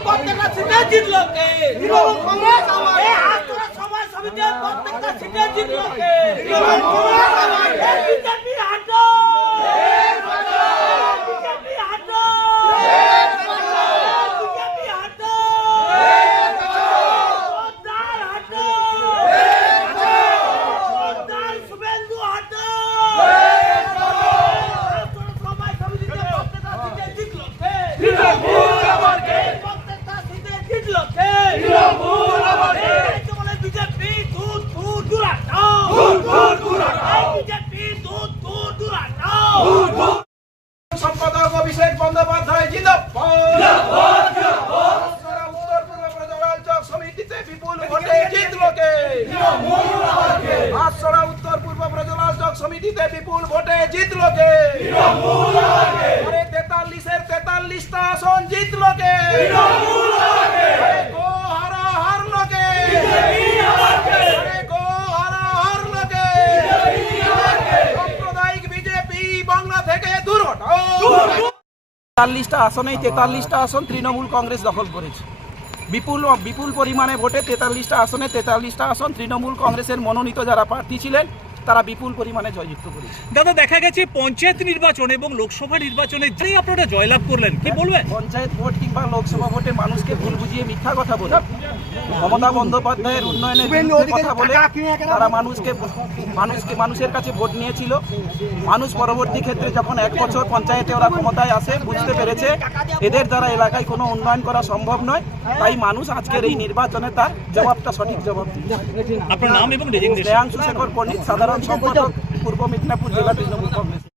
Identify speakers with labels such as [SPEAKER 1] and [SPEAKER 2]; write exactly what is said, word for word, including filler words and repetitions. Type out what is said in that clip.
[SPEAKER 1] প্রত্যেকটা সিটে জিতলো কে? তৃণমূল কংগ্রেস। এই আস্তরা সমাজ সমিতির প্রত্যেকটা সিটে জিতলো কে? তৃণমূল কংগ্রেস। এই বিজেপি হাঁটো, বিজেপি হাঁটো, বিজেপি হাঁটো, জোরদার হাঁটো, জোরদার শুভেন্দু হাঁটো। আস্তরা সমাজ সমিতির প্রত্যেকটা সিটে জিতলো কে? তৃণমূল আমাকে। প্রত্যেকটা সিটে জিতলো কে? তৃণমূল আমাকে। এই তো বলে বিজেপি দুধ দুধ দুরাটাও, দুধ দুধ দুরাটাও, বিজেপি দুধ দুধ দুরাটাও।
[SPEAKER 2] সম্পাদক অভিষেক বন্দ্যোপাধ্যায় জিন্দাবাদ। আস্তরা উত্তর পূর্ব প্রজাতন্ত্র সমিতিতে বিপুল ভোটে জিতলো কে? আস্তরা উত্তর পূর্ব প্রজাতন্ত্র সমিতিতে বিপুল ভোটে জিতলো কে? আরে তেতাল্লিশের তেতাল্লিশটা আসন জিতলো কে? আরে গো হারা হারলো কে? আরে গো হারা হারলো কে? সাম্প্রদায়িক বিজেপি বাংলা থেকে দূর হটাও। তেতাল্লিশটা আসনেই তেতাল্লিশটা আসন তৃণমূল কংগ্রেস দখল করেছে। বিপুল বিপুল পরিমাণে ভোটে তেতাল্লিশটা আসনে তেতাল্লিশটা আসন তৃণমূল কংগ্রেসের মনোনীত যারা প্রার্থী ছিলেন তারা বিপুল পরিমাণে জয়যুক্ত করেছে।
[SPEAKER 3] দাদা, দেখা গেছে পঞ্চায়েত নির্বাচন এবং লোকসভা নির্বাচনে যেই আপনারা জয়লাভ করলেন, কি বলবেন?
[SPEAKER 2] পঞ্চায়েত ভোট কিংবা লোকসভা ভোটে মানুষকে ভুল বুঝিয়ে মিথ্যা কথা বলে মমতা বন্দ্যোপাধ্যায়ের উন্নয়নের বিরুদ্ধে কথা বলে তারা মানুষকে মানুষকে মানুষের কাছে ভোট নিয়েছিল। মানুষ পরবর্তী ক্ষেত্রে যখন এক বছর পঞ্চায়েতে ওরা ক্ষমতায় আসে বুঝতে পেরেছে এদের দ্বারা এলাকায় কোনো উন্নয়ন করা সম্ভব নয়। তাই মানুষ আজকের এই নির্বাচনে তার জবাবটা সঠিক জবাব দিয়েছে।
[SPEAKER 3] আপনার নাম এবং ডেজিগনেশন?
[SPEAKER 2] শ্রেয়াংশু শেখর পণ্ডিত, সাধারণ সম্পাদক, পূর্ব মেদিনীপুর জেলা তৃণমূল কংগ্রেস।